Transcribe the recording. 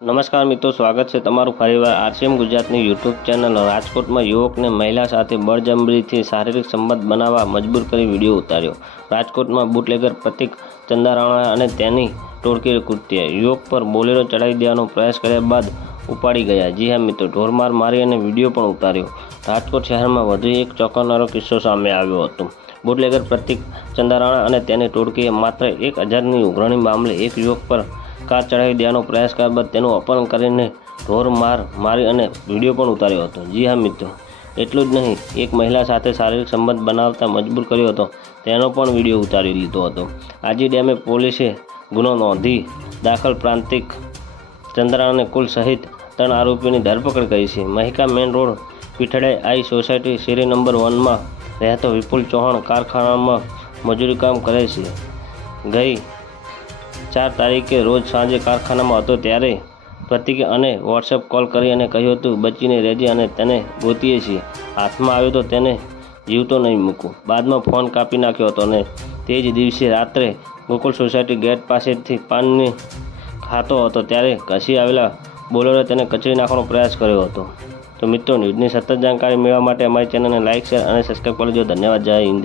નમસ્કાર મિત્રો, સ્વાગત છે તમારું ફરીવાર આરસીએમ ગુજરાતની યુટ્યુબ ચેનલ। રાજકોટમાં યુવકને મહિલા સાથે બળજબરીથી શારીરિક સંબંધ બનાવવા મજબૂર કરી વિડીયો ઉતાર્યો। રાજકોટમાં બુટલેગર પ્રતિક ચંદારાણા અને તેની ટોળકીએ કૃત્ય યુવક પર બોલેરો ચડાવી દેવાનો પ્રયાસ કર્યા બાદ ઉપાડી ગયા। જી હા મિત્રો, ઢોરમાર મારી અને વિડીયો પણ ઉતાર્યો। રાજકોટ શહેરમાં વધુ એક ચોંકાવનારો કિસ્સો સામે આવ્યો હતો। બુટલેગર પ્રતિક ચંદારાણા અને તેની ટોળકીએ માત્ર 1000ની ઉઘરાણી મામલે એક યુવક પર કાર ચડાવી દેવાનો પ્રયાસ કર્યા બાદ તેનું અપહરણ કરીને ઢોર માર મારી અને વિડીયો પણ ઉતાર્યો હતો। જી હા મિત્રો, એટલું જ નહીં, એક મહિલા સાથે શારીરિક સંબંધ બનાવતા મજબૂર કર્યો હતો તેનો પણ વિડીયો ઉતારી લીધો હતો। આજી ડેમે પોલીસે ગુનો નોંધી દાખલ પ્રાંતિક ચંદ્રાને કુલ સહિત 3 આરોપીની ધરપકડ કરી છે। મહિકા મેઇન રોડ પીઠડે આઈ સોસાયટી શેરી નંબર 1માં રહેતો વિપુલ ચૌહાણ કારખાનામાં મજૂરી કામ કરે છે। ગઈ 4 તારીખે રોજ સાંજે કારખાનામાં હતો ત્યારે પ્રતિકે અને વોટ્સએપ કોલ કરી અને કહ્યું હતું બચીને રહેજે અને તેને ગોતીએ છીએ, હાથમાં આવ્યો તો તેને જીવતો નહીં મૂકું। બાદમાં ફોન કાપી નાખ્યો હતો અને તે જ દિવસે રાત્રે ગોકુલ સોસાયટી ગેટ પાસેથી પાનની ખાતો હતો ત્યારે ઘસી આવેલા બોલેરોએ તેને કચડી નાખવાનો પ્રયાસ કર્યો હતો। તો મિત્રો, ન્યૂઝની સતત જાણકારી મેળવવા માટે અમારી ચેનલને લાઇક, શેર અને સબસ્ક્રાઈબ કરી દેજો। ધન્યવાદ। જય હિન્દ।